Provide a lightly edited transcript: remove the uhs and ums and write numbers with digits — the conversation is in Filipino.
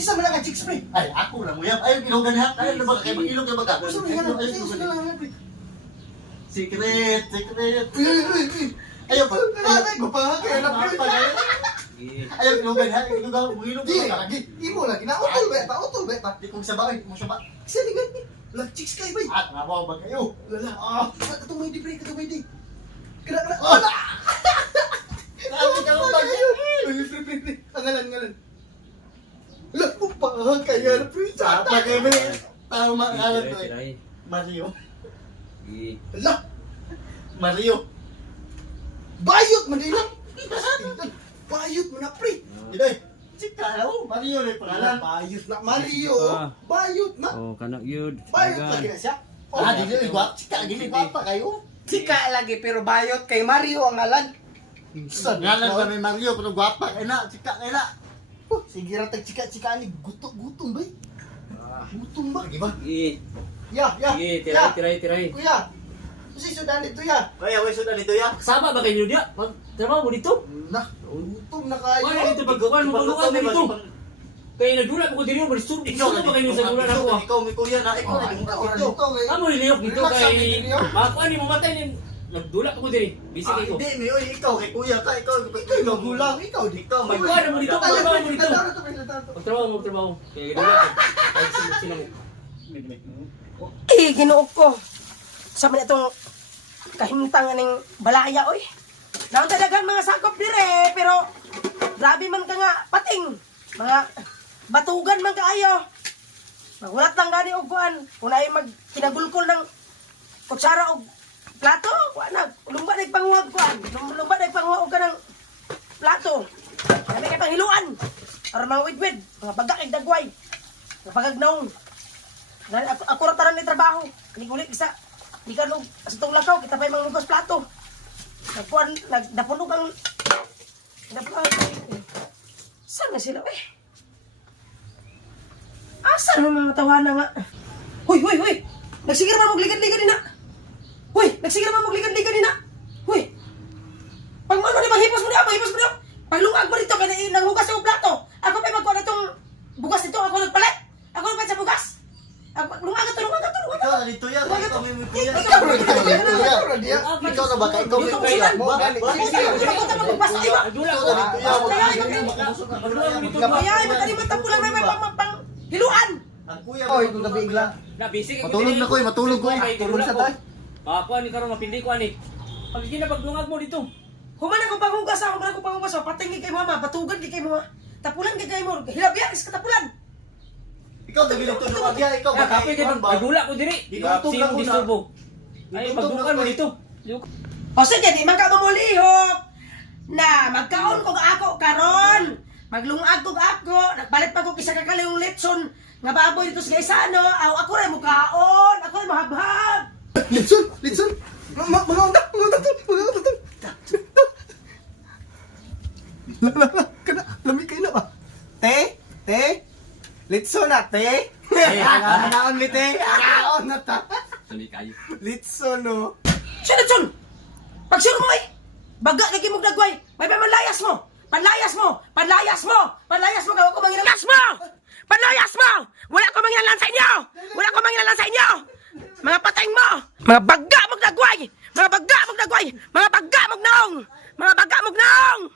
Isa man ang chicks, pre. Ay, ako na mo yan. Ayaw, ginugan ha. Ayaw na ba? Kaya mag-ilog na ba ka? Gusto mo yan, gusto mo lang, pre. Secret, secret. Ayaw pa. Ay, gupahan kaya na, pre. Ayaw, ginugan ha. Mag-ilog Di, na ba ka? lagi. Imo lagi na. Utol, beta. Di kong sabay, mo sabay. Kasi di ganyan. Lang chicks kayo, bay. At, nabaw ba kayo? Lala. Katumay di, pre. Katumay di. Kena. Sabi ka mo ba? Pre. Angalan. Lang, gupahan kaya na, pre. Apa kayo ba? Tama nga na to eh. Mario. Ala. Mario. Bayot man din lang. Bayot mo na, pre. Iday. Chika na oh. Mario na yung pangalan. Bayot na, Mario. Bayot na. Oh, kanak yun. Bayot lagi na siya. Ah, di nyo igwap. Chika, gili pa kayo. Chika lagi pero bayot kay Mario ang ngalan. Ngalan ba may Mario, pero gwapa kay na. Chika kay na. Sige ratag chika-chika ni gutom ba? Gutom ba? Lagi ba? Ya. Tiray. Kuya. Kasi sudan dito ya. Ay, away sudan dito ya. Sama ba kayo dia? Trabaho mo dito? Nah, gutom na kayo. Wala dito pagkawan mo baluan mo dito. Kaya nagdula mo ko diri mo balisun. Ikaw Ikaw ba kayo sa dula na ko? Ikaw may kuya na. Ikaw na yung Ito, ito. Amo ni niyok dito Relax lang, kay Niyok. makuan ni mo matay ni nagdula ko diri. Bisig ko. Hindi, may oy, ikaw kay kuya ka. Ikaw Magulang, ikaw di. Ikaw may Pagkuhan mo dito, pagkuhan mo dito. Ito. Magtrabaho. Kaya dula ko. Ay sino mo. Ginuog ko. Sa man itong kahimtang ning balaya oy. Nang dadagan mga sakop dire pero grabe man ka nga pating. Mga batugan man kaayo. Magulat lang gani og kuan. Kung ay mag kinagulkol ng kutsara og plato, kuan na. Lumba na panguwag kuan. Lumba na panguwag ka ng plato. Kami kay panghiluan. Para mga widwid, mga bagak ig dagway. Mga pagagnaong. Ako ra tanan ni trabaho. Kini isa. Di ka nung sa itong lakaw, kita pa yung mga mugos plato. Napunog ang... Saan na sila, eh? Asan ang mga tawanan nga? Huy! Nagsigir man magligan-ligan din na! Huy! Nagsigir man magligan-ligan din na! Huy! Pag ano ni hipos mo niya! Paglungag mo dito, kaya nanghugas yung plato! Ako pa magkuha na itong bugas dito, ako nagpalit! Ako nagpalit sa bugas! Lungagat! Ikaw na dito ya. Ikaw may kuya. Ikaw na ba ka? Ikaw may kuya. Kaya ay matalimatan ko lang naman pang hiluan. Ang kuya Oy, kung gabi igla. Na bisig Matulog na ko, matulog ko. Tulog sa tayo. Kuan ni karon mapindi ko ani. Pag ginapagdungag mo dito. Human ako panghugas, patingin kay mama, batugan kay mama. Tapulan kay mo, hilabya is katapulan. Ikaw na ginutulog agya. Ikaw ba Kape kay nagdula ko diri. Gigutom na ko na. Disturbo. Ay pagdungan mo dito. O sige, di man ka mamulihok na magkaon kog ako karon. Maglungag kog ako, nagpalit pa kog isa ka kalihong litson nga baboy dito sa Gaisano. Aw ako ra mo kaon, ako ra mahabhab. Litson. Mga unta. Kana, lami kayo na ba? Te? Litson na, te? Anaon mi, te? Anaon na ta. Sali kayo. Sino Litson, no? Litson? Pagsuro mo eh. Baga kay kimog dagway. May panlayas mo. Panlayas mo. Gawa ko manginang mo. Panlayas mo. Wala ko manginang sa inyo. Mga pateng mo. Mga baga mog dagway. Mga baga mog naong.